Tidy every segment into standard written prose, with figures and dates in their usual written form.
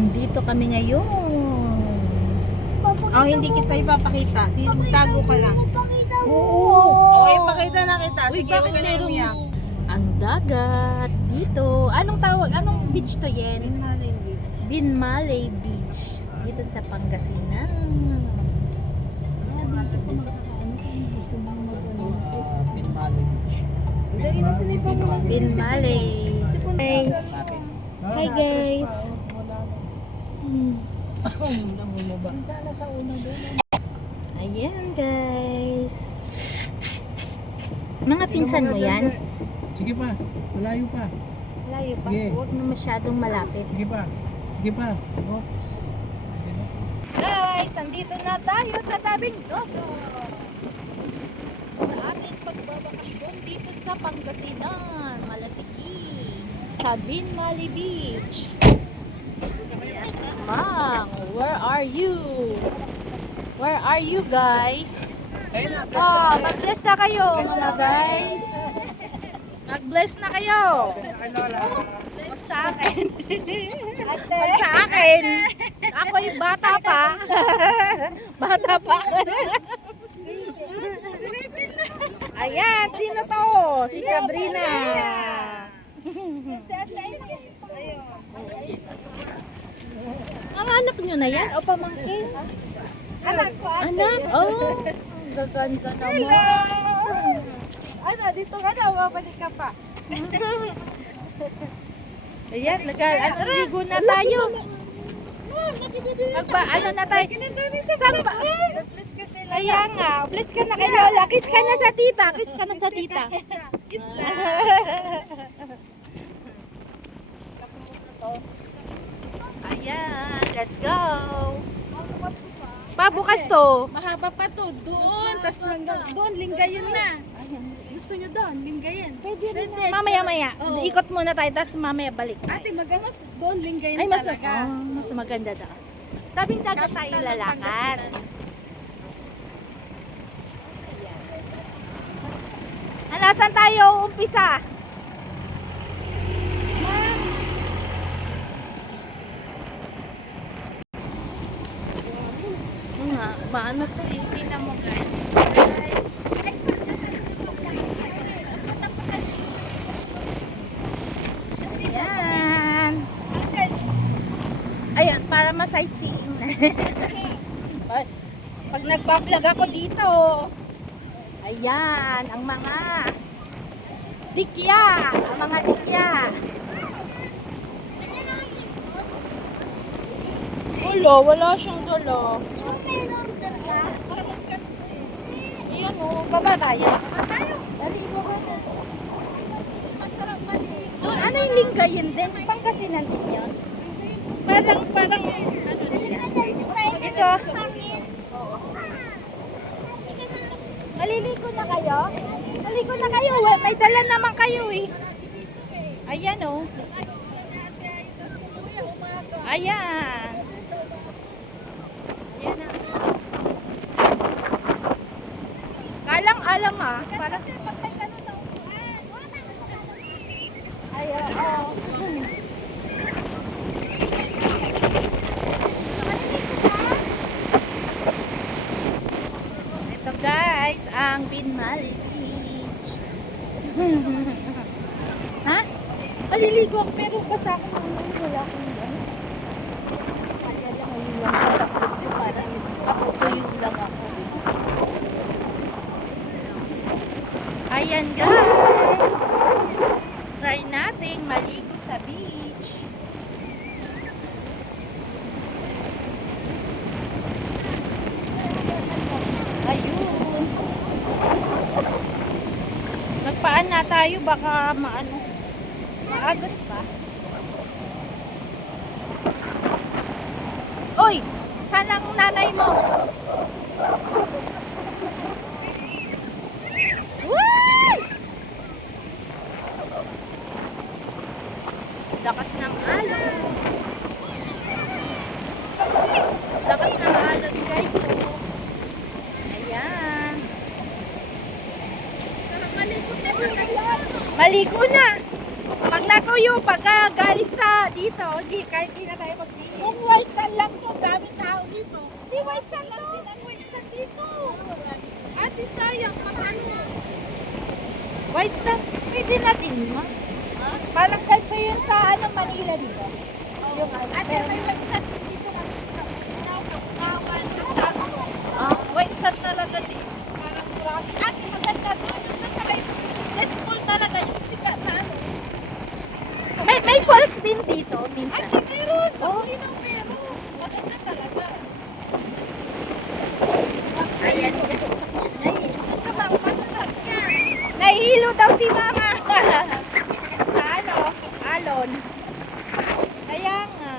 Nandito kami ngayon. Oh, hindi kita ipapakita. Tago ka lang. Oo. Oh, ipakita na kita. Sige, huwag ka na umiyak. Ang dagat dito. Anong tawag? Anong beach to yan? Binmaley Beach. Dito sa Pangasinan. Dali na sinipa mo na si Binmaley. Guys. Hi guys. Sana sa una doon. Ayan guys. Mga pinsan mo yan? Sige pa, malayo pa. Layo pa. Sige. Huwag na masyadong malapit. Sige pa. Sige pa. Oops. Guys, nandito na tayo sa tabing Dodo. Sa ating pagbabakasyon dito sa Pangasinan, Malasiki, sa Binmaley Beach. Mang, where are you? Where are you guys? Oh, mag-bless na kayo mga guys. Mag-bless na kayo. Wag sa akin. Wag sa akin. Ako'y bata pa. Bata pa. Ayan, sino to? Si Sabrina. Ang anak nyo na yan? O pamangkin? Anak ko, ate. Anak? Oh, gaganda naman. Ano, dito ka na, babalik ka pa. Ayan, ligo na tayo. Ano na tayo? Saan ba? Kaya nga, bless ka na kay Lola. Kiss ka na sa tita. Kiss ka na sa tita. Kiss na. Ayan, let's go. Pa, bukas to. Mahaba pa to. Doon. Tapos doon, Lingayen na. Gusto nyo doon, Lingayen. Pwede. Mamaya-maya. Oo. Ikot muna tayo, tapos mamaya balik. Ate, magamas doon, Lingayen Ay, mas, talaga. mas maganda da. Tabing dagat tayo Capital ng lalakad. Pangasinan. Saan tayo umpisa? Maano to eh, tingnan mo guys. Ayan. Ayan, para ma-sightseeing na. Pag nagpa-vlog ako dito, ayan, ang mga dikya, wala siyang dala. Ayan o, baba tayo. Dali, baba na. Masarap maligo. Doon, ano yung Lingayen din? Pangasinan din yun. Parang, ano din yan? Ito. Maliligo na kayo? Maligo na kayo. May dala naman kayo eh. Ayan o. Ayan. Ayan na. Kalang-alang ah. Parang... Ayan. Oh. Ito guys, ang Binmaley Beach. Ha? Maliligo ako pero basa ako naman. Wala akong gano'n. Kaya lang ngayon lang sasakot ko para matutuyo lang ako. Ayan guys. Try nating maligo sa beach. Ayun. Nagpaan na tayo baka maagos pa. Oy, saan ang nanay mo? Woo! Lakas ng alon. Lakas ng alon guys. Oh. Ayan. Maligo na. Pag natuyo, pagka galing sa dito, kahit di na tayo Kung white sand lang to, dami tao dito. Di white sand Lang to. din ang white sand dito. Ate, sayang. Pag ano, White sand, pwede na din ma. Parang ganito yun sa Manila dito. Yung ano. ate, may white sand din dito. Kawan, kasama. White sand talaga din. Parang marami. Ate, maganda doon. Doon sa may Red Bull talaga. Yung sikat na ano. May falls din dito minsan. Ate, meron. Sa huli ng meron. Maganda talaga. Ayan. Ito ba? Masasakyan. Nahihilo daw si mama. Sa ano? Alon. Kaya nga.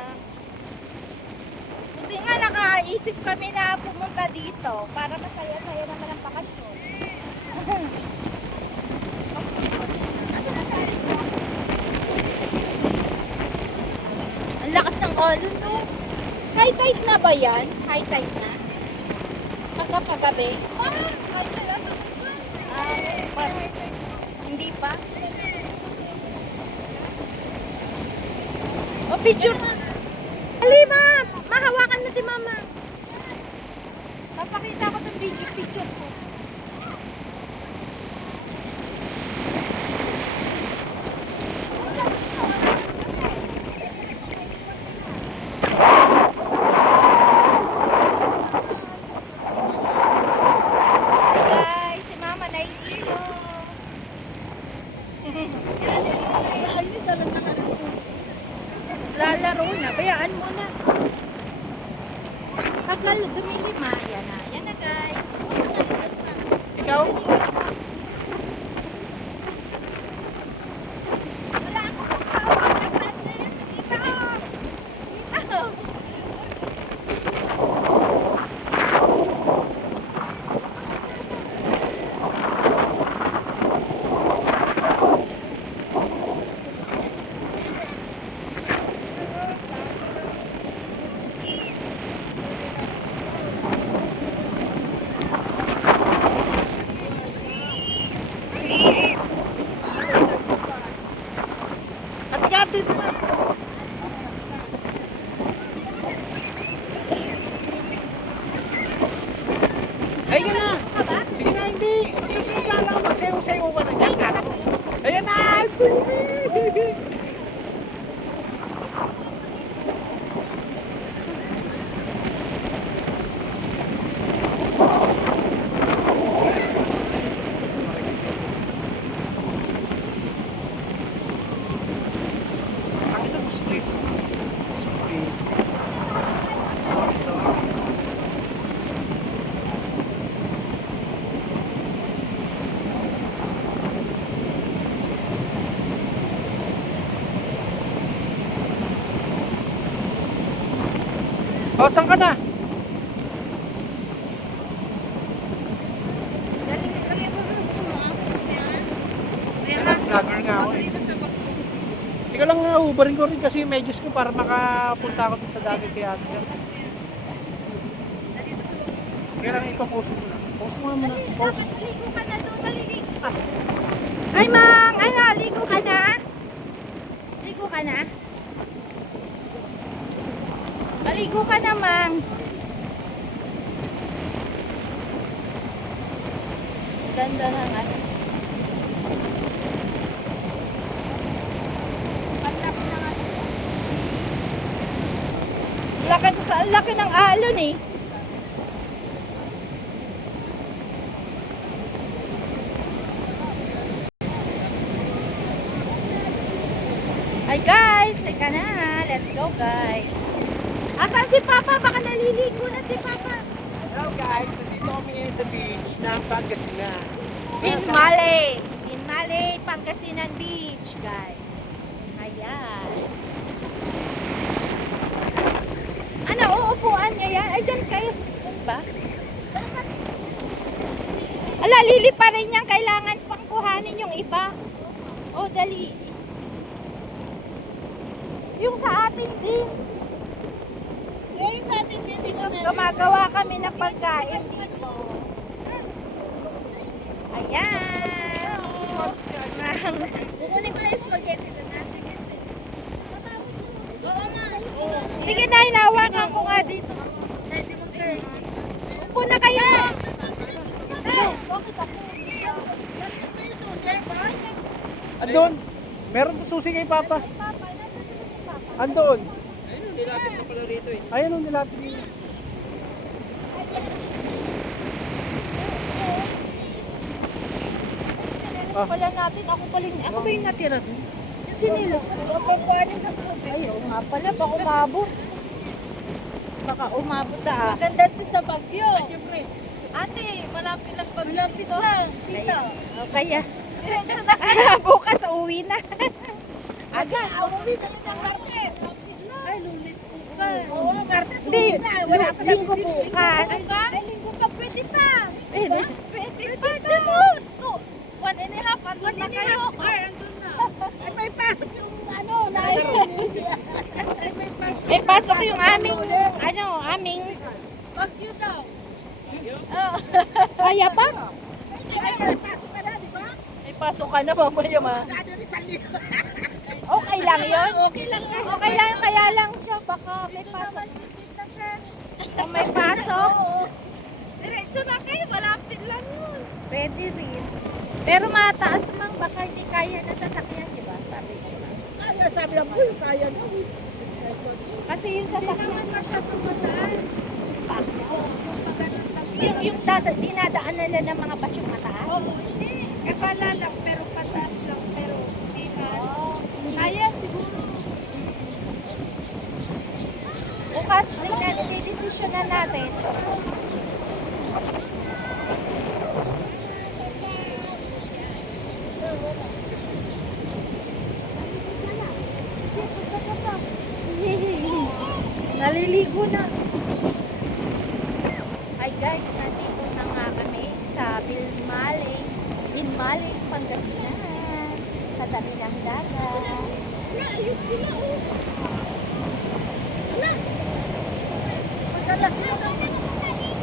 Buti nga nakaisip kami na pumunta dito para masaya-saya naman ang bakasyon. Asa na sa alin mo? Ang lakas ng alon, no? High tide na ba yan? High tide na? Paggabi? Ay, kaya talaga. Hindi pa? O, picture. Ali, ma'am! Mahawakan mo si mama. Papakita ko itong picture ko. Guys, si mama nahihilo. Lalaro na, bayaan mo na. Pagka dumilima, yan na. Yan na guys. Ikaw? Wala akong kasama. Nasaan na yan? Dito. Dito. Ate ka, dito na. Ay, ka na. Sige na, hindi. Hindi ka lang magsayaw-sayaw ka na dyan. Ayan na. Sorry. Oh, saan ka na? Vlogger nga ako eh. Tika lang nga, uberin ko rin kasi yung medyas ko para makapunta ako dun sa dagat kaya ate. Kaya lang ipapost mo na. Post mo muna. Post. Ligo ka na doon. Maliligo ka. Ay, Mang! Ano? Ligo ka na? Ligo ka na? Maligo ka na, Mang. Ganda na nga. Laki ng alon eh. Hi guys, teka na. Let's go guys. Asan si Papa? Baka naliligo na si Papa. Hello guys, nandito kami ngayon sa beach ng Pangasinan. In Malay, Pangasinan Beach, guys. Ayan. Ano, uupuan niya yan? Ay, dyan kayo. Ano ba? Ala, lili pa rin yan. Kailangan pang kuhanin yung iba. Oh, dali. Yung sa atin din. Yung sa atin din. Gumagawa kami ng pagkain dito. Ayan. Kukunin ko na yung spaghetti doon. Sige. Oo, ma. Sige na, hinawakan ko nga dito. Pwede mo, girl. Upo na kayo. Andun. Meron to susi kay Papa. Andun. Ayun, nilapit dito. Pala natin, ako ba yung natira dun? Yung sinilas. Ay, oo nga pala, baka umabot. Baka umabot ah. Maganda din sa Bagyo. Ate, malapit lang Bagyo. Malapit lang. Dito. O kaya, bukas uwi na. Aga, uuwi ka ng Martes. Ay, Lunes ka. Oo, Martes uwi na. Wala pa linggo bukas. Ay, linggo pa, pwede pa. Pwede. Pwede pa doon. 1.5, andun na kayo. Andun na. Ay, may pasok yung ano, Ay, May pasok yung aming, aming, Bagyo daw. kaya pa? may pasok ka na, di ba? May pasok ka na, mamaya ma. Dado rin sa liyo. Okay lang yun? Okay lang eh. Okay lang, kaya lang siya, baka may pasok. Kung may pasok, Diretso na kayo, malapit lang yun. pwede rin. Pero mataas mang, baka hindi kaya na sasakyan, di ba? Sabi ko. Kaya sabi lang, uy, kaya na. Kasi yung Hindi sasakyan, naman masyadong mataas. yung dinadaan nila ng mga basyong mataas. Oo, hindi. Kapala lang, pero pataas lang. Pero hindi na. Kaya siguro. Bukas, desisyon na natin. Naliligo na. Hi guys, nandito na nga kami sa Binmaling, Pangasinan. Sa tabi ng dagat. Madalas na.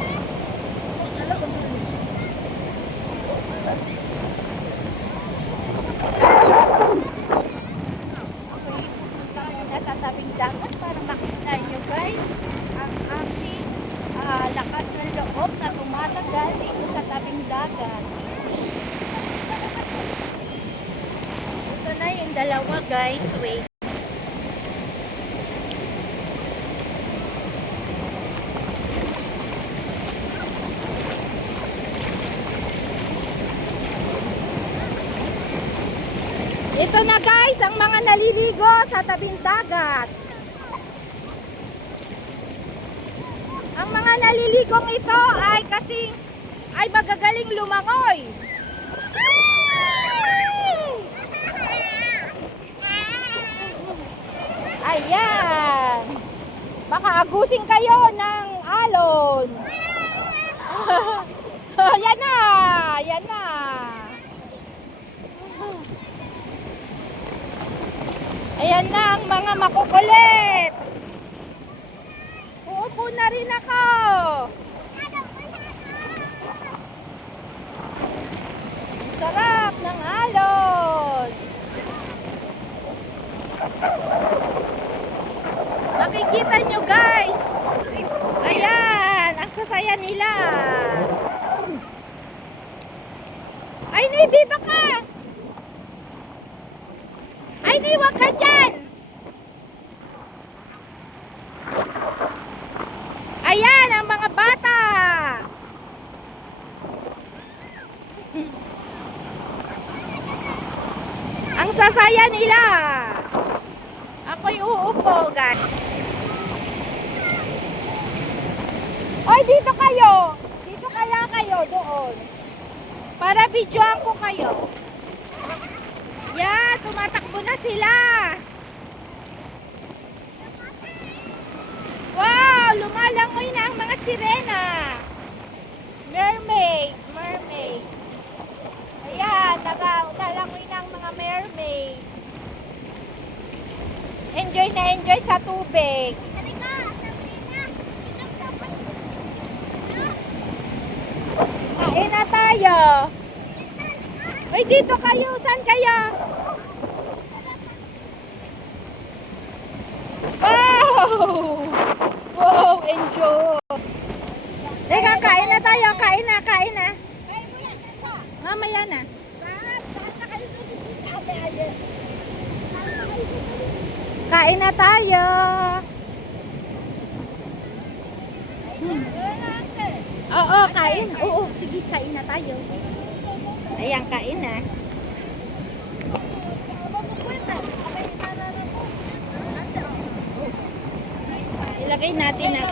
Nasa tabing dagat para makita nyo guys ang aking lakas ng loob na tumatagal dito sa tabing dagat. Ito na yung dalawa guys, wait. Ito na guys, ang mga naliligo sa tabing dagat. Ang mga naliligong ito ay kasing ay magagaling lumangoy. Ayan. Baka agusin kayo ng alon. Yan na, yan na. Ayan na ang mga makukulit. Uupo na rin ako. Ang sarap ng alon. Makikita nyo guys. Ayan, ang sasaya nila. Ay, Nay, dito ka. Ay, Nay, wag ka dyan. Ayan, ang mga bata. Ang sasaya nila. Ako'y uupo, guys. Oy, dito kayo. Dito kaya kayo, doon. Para videoan ko kayo. Yan, tumatakbo na sila. Wow, lumalangoy na ang mga sirena. Mermaid, mermaid. Ayan, lalangoy na ang mga mermaid. Enjoy na enjoy sa tubig. Kain na tayo. Ay, dito kayo. Saan kayo? Wow! Wow! Wow, enjoy! Teka, kain na tayo. Kain na, kain na. Mamaya na. Kain na tayo. Oo, kain. Oo, sige, kain na tayo. Ayan, kain na. Ilagay natin ang...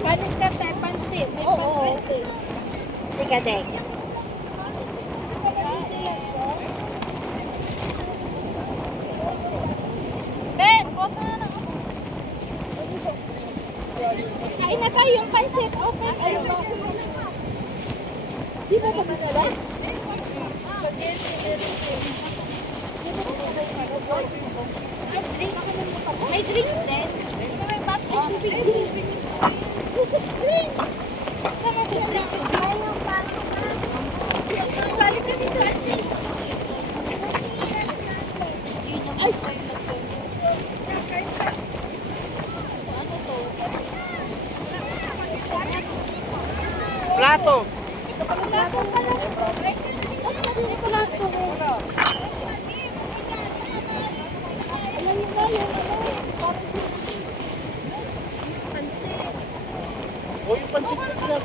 Kanin ka tayo, pansit. May Oo. pansit eh. Teka, dek. Ben, boto na lang. Kain na tayo yung pansit. Okay, kayo ba? Di ba magdala? Spaghetti, meron din. Drinks. May drinks din. Ito may basket. Sama sa drinks. Balik ka dito. Plato. O yung pansit na lang.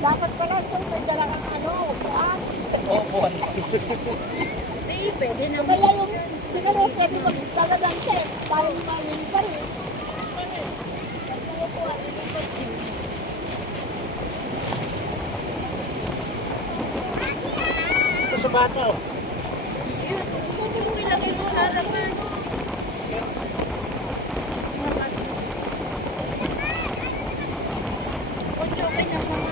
Dapat pala ito, may dala kang ano, upuan. Opo. Eh, pwede na. Kaya yung, di ka rin pwede magdala ng set, parang malinig pa rin. Ito sa bata oh. Ilagay mo sa harapan. Ocho, okay na mga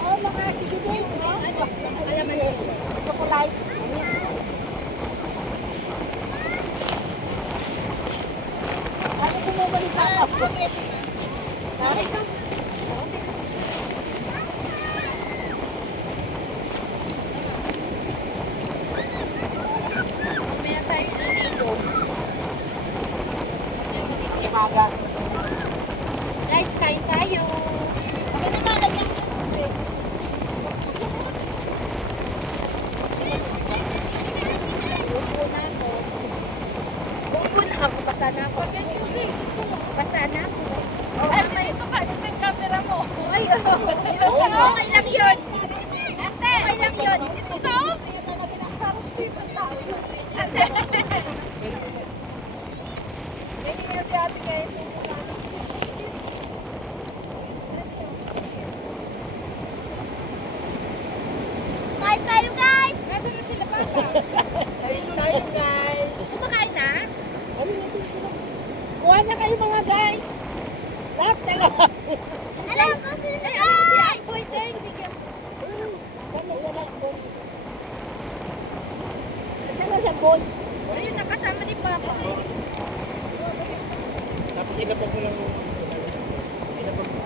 Oo, mga sige din, no? Chocolate. Ano kung mabalita ako? Kahit ka. Mamaya tayo dito. Imagas. Guys, kain tayo. Ako naman, lagyan ko. Upo na ako. Basa na ako. Basa na ako. Ay, dito ka. Ito yung camera mo. Ay, okay lang yun. Ate! Okay lang yun. Dito ka, oh. Kain tayo, guys! Nasaan na sila bata? Kain tayo, guys. Kumakain na? Ano natin sila? Kuha na kayo mga guys. Lahat talaga. Alam ko sila, Ay, guys! boy, dahil bigyan. Sama sa boy. Sama sa boy. Ayun, nakasama ni Papa. Tapos ilapag mo lang. Ilapag mo.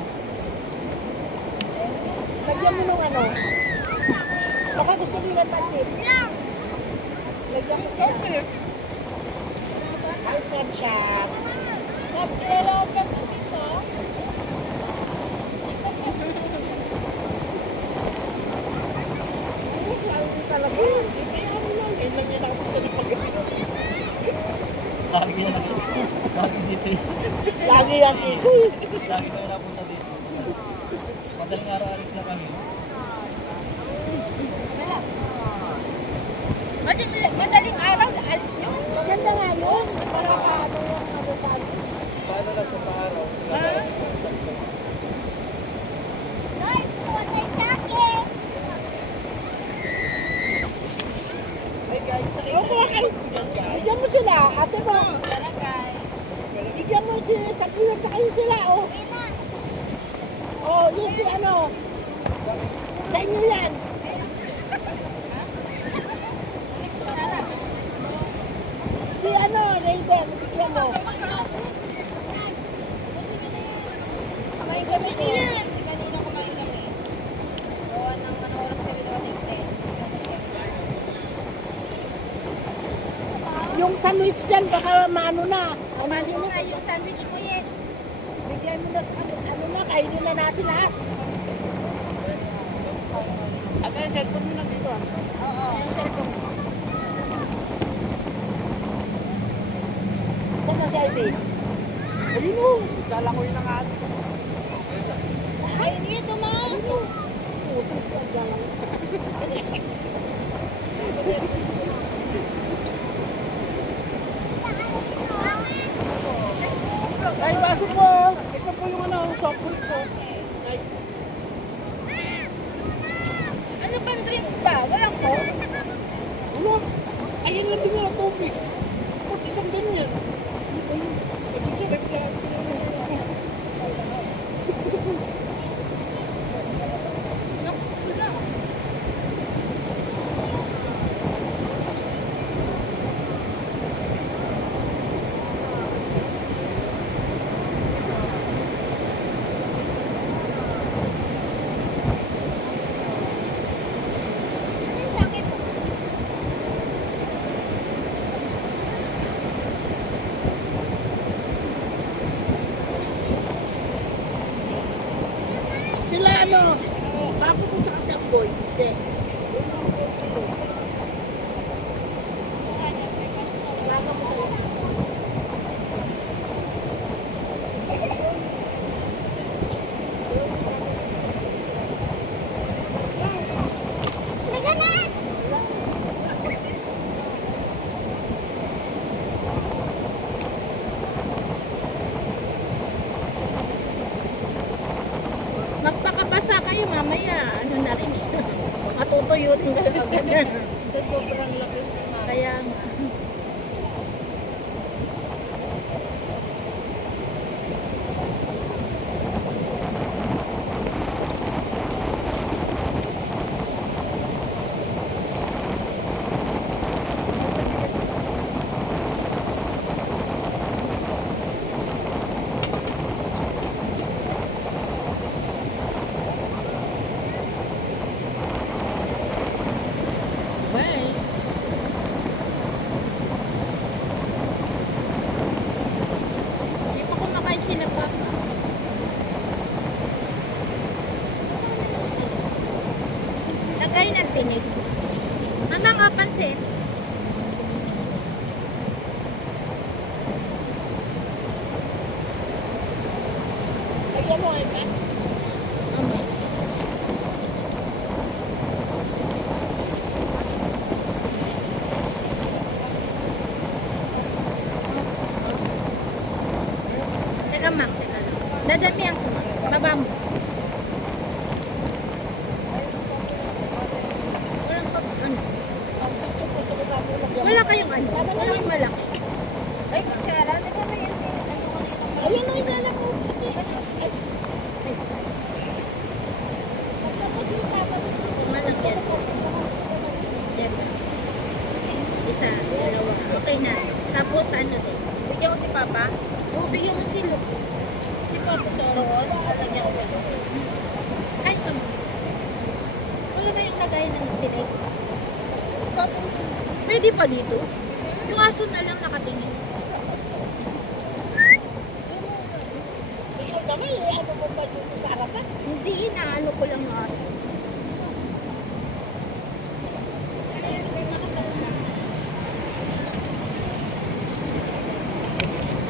Lagyan mo nung ano. Baka gusto nila pansin. Lagyan mo sila. Ay, shop shop. Kilala ko pa sa dito. Talaga. Ngayon lang yan nakapunta ng Pangasinan. Lagi yan. Lagi dito. Lagi yan, Tikoy. Lagi na napunta dito. Madaling araw alis na kami. Madaling araw, alis nyo. Maganda nga yun. Para ka ano yung ano sa ano. Paano na siya paaraw? Guys, kuha tayo jacket! Hey guys, Okay, okay. Bigyan mo sila. Ate mo. Tara, guys. Bigyan mo si Sabrina at saka yun sila. Oh. Oh, yun si ano. Sa inyo yan. Si ano, Raven. Bigyan mo. Kumain kami. Kanina kumain kami. yung sandwich dyan, baka maano na. Umalis na yung sandwich mo yan. Bigyan mo na sa ano na, kainin na natin lahat. At yung cellphone mo lang dito ah. Oo. Yung cellphone mo. Saan na si Ivy? Ayun mo. Lalangoy na nga. Ay, dito mo. Ay, baso po. Ito po yung ano, soft drinks. Oh. Ay, Ano pang drinks ba? Walang coke? ano? Ayun lang din yung tubig. Tapos isang ganyan. Ito sa reklamo. Sila ano, Papo po tsaka si Amboy. Hindi. Magpakapasa kayo mamaya. Ano na rin. Matutuyutin kayo. Sa sobrang lakas naman. Kaya nga. Bye. Hindi pa kumakain sila Papa. Lagay ng tinig. Mama nga pansit. Lagyan mo, Eka. Teka Mang, teka lang. Dadamihan ko Mang. Baba mo. Walang pag, ano? Ang sakto po sa baba mo, lagyan mo. Wala kayong ano? Wala kayong malaki. Ay, kutsara. Teka na yan. Ayun na, inala ko. Ay. Lagyan mo si Papa. Malaki. Yan na. Isa, dalawa. Okay na. Tapos ano to? Bigyan ko si Papa. O, bigyan mo si Luke. Si Papa sa Doon. Lalagyan ko ba? Kahit pa mo. Wala kayong lagay ng tinig. Pwede pa dito. Yung aso na lang nakatingin. Ikaw naman, ano mo ba dito sa harapan? Hindi, inaano ko lang yung aso.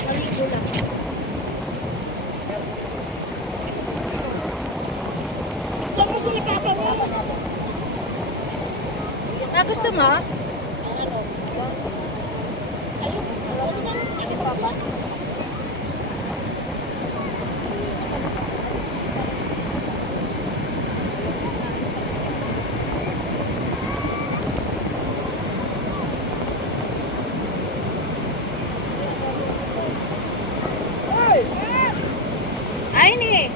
Maligo lang. Lagyan mo si Papa mo. Gusto mo? Ano? Ayun, ano ba? Ano Papa? Ay, ni.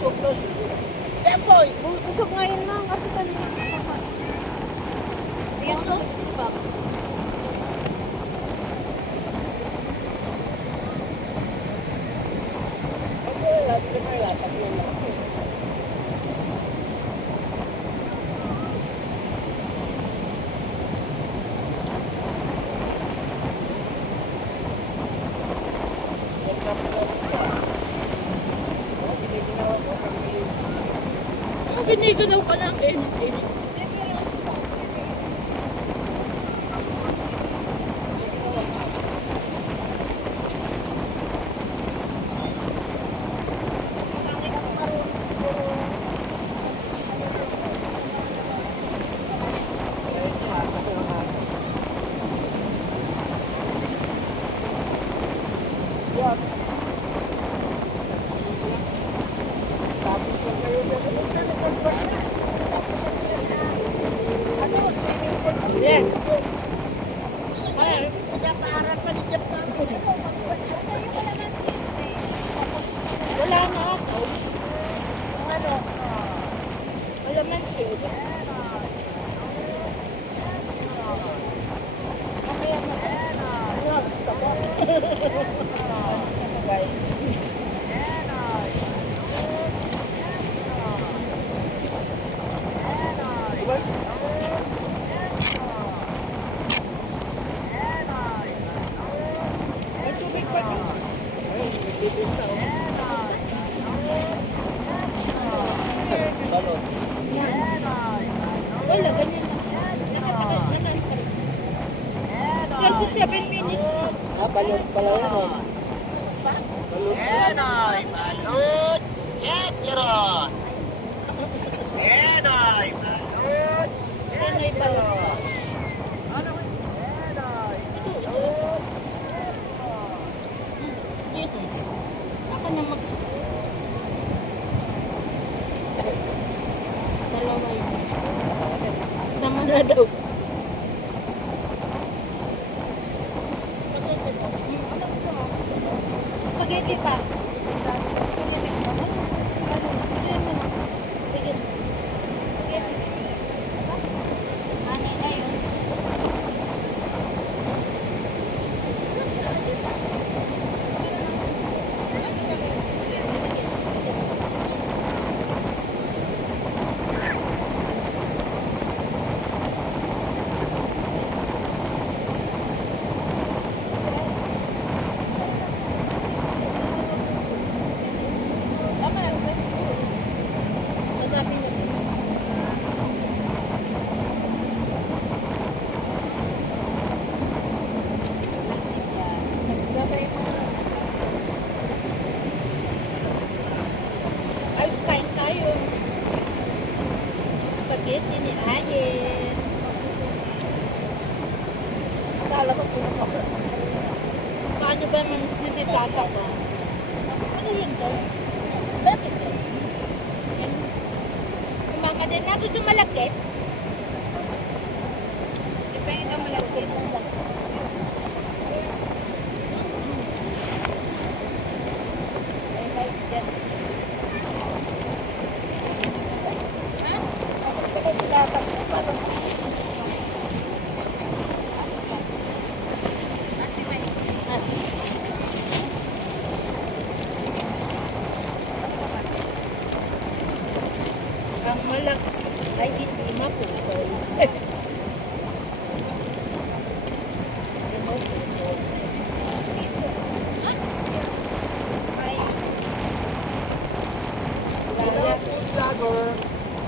busog na siya. Sempoy! Busog ngayon lang kasi kanina. Jesus. Lagi na kaya, tatlo lang. Ginigalaw ka lang eh. Wala na ako. Ano? Wala man siya. Mamaya mo. Ano? May tubig pa doon. Wala, ganyan lang. Nakatakot naman pa rin. 27 minutes. Balot pala yun. Enoy, balut, yan, Jeron. Enoy, balut, Enoy balot. Dito. Ako na mag... Dalawa yun. Tama na daw. Spaghetti pa. Madami na. Ayos, kain tayo. Spaghetti ni Ayen. Akala ko sino ko. Paano ba man hindi tata ko? Ano yun daw? Bakit? Kumaka din nato ito malakit. Depende ka malakit. Ay, guys, dyan. Ang malak ay hindi maputol. Hello, food vlogger.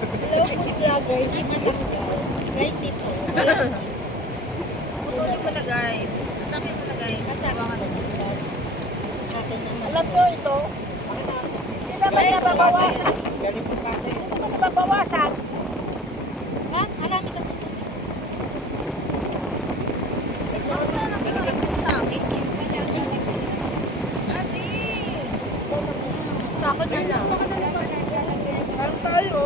Hello, food vlogger. Hindi man lang daw. Guys, ito. Putulin mo na guys. Atakin mo na guys. Kasabangan dito. Akin naman. Alam nyo ito? Hindi naman nababawasan. Hindi naman nababawasan. Ha? Marami kasi. Sa akin. Sa akin na lang. Parang tayo.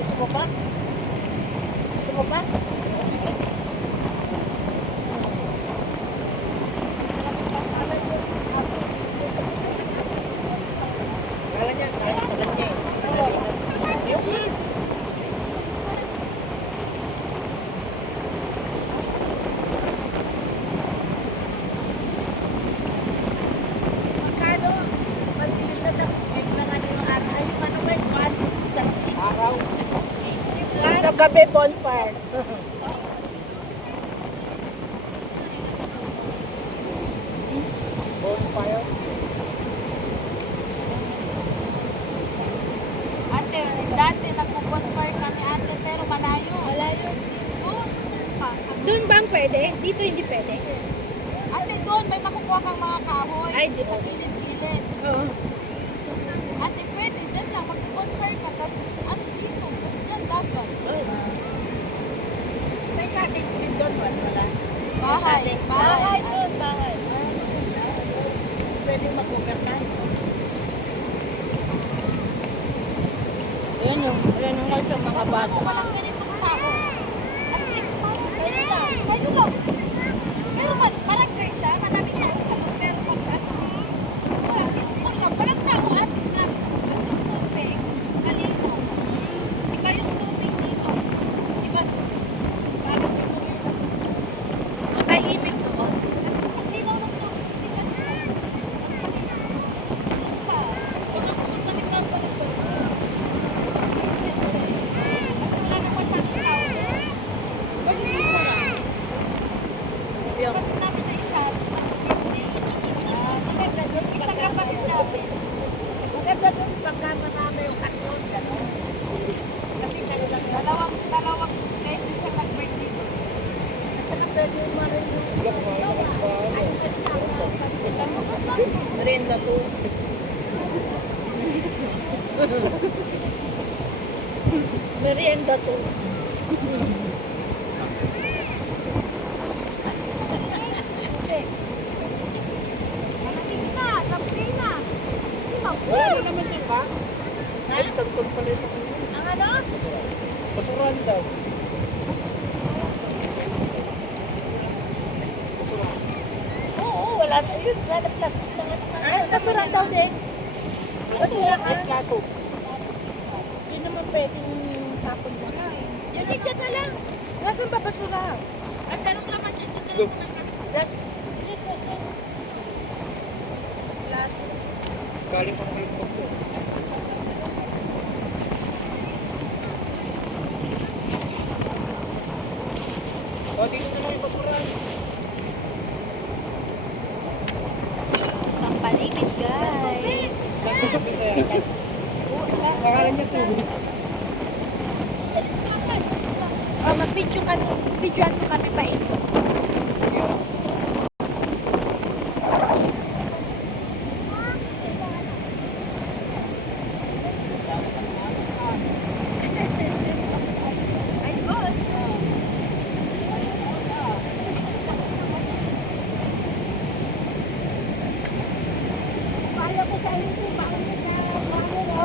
Gusto mo pa? Gusto mo pa? gabi bonfire. Bonfire. Ate, dati nagpo-bonfire kami ate, pero malayo. Malayo. Doon. Pa, sa Doon ba ang pwede? Dito hindi pwede. Ate, doon may makukuha kang mga kahoy. Ay, di sa gilid-gilid. Oo. Ate, pwede. Diyan lang. Mag-bonfire ka. Tapos, ano dito? Diyan, dagat. May cottage din doon, wala. Bahay. Bahay doon. Bahay. Pwede mag-overnight. Yan yung sa mga Basta bata. ako walang ganitong tao. As in, kayo lang. Kayo lang. Pero barangay siya. Maraming tao sa loob. Pero pag ano, wala, peaceful lang. Walang tao at gusto tubig. Kalino. Iba yung tubig dito. Iba doon. Parang siguro yung kasunod. Tahimik doon. Tapos ang linaw ng tubig. Hindi ganito. Mas malinaw. Yun pa. Baka gusto ka rin lang pala ito. Kasi wala na masyadong tao. Pwede din siya lang. Kapatid namin na isa doon ang birthday. Isang kapatid namin. Maganda doon pagkama namin yung kasyon. Gano'n. Kasi talagang Dalawang beses siya nag-birthday doon. saka pwede yung marin yung Merienda to. Merienda to. Malaking na, sabi na. Wala naman yan ba? Ay, santol pala ito. ang ano? Basuran daw. Oo, wala na yun. Wala na plastic na ano. Ay, nasura daw din. Basura ka? Kato. Hindi naman pwedeng tapon dyan. Sige, dyan na lang. Nasaan ba basura? At anong laman yun? Dito lang sa may Plus, Galing pa ng ko. O, dito na lang yung basuran. ang paligid guys. Nagtutupin na yan. Akala niya tubig. Oh, mag-video ka. Videoan mo kami pa ito. Kaya ko sa inyo, bakit na ano, no?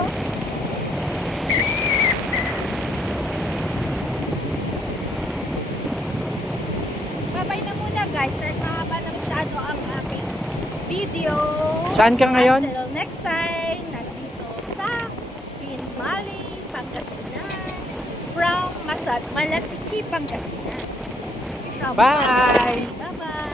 Babay na muna guys. Dahil mahaba na masyado ang aking video. Saan ka ngayon? Until next time, nandito sa Pinmali, Pangasinan. From Malasiki, Pangasinan. Bye! Bye-bye!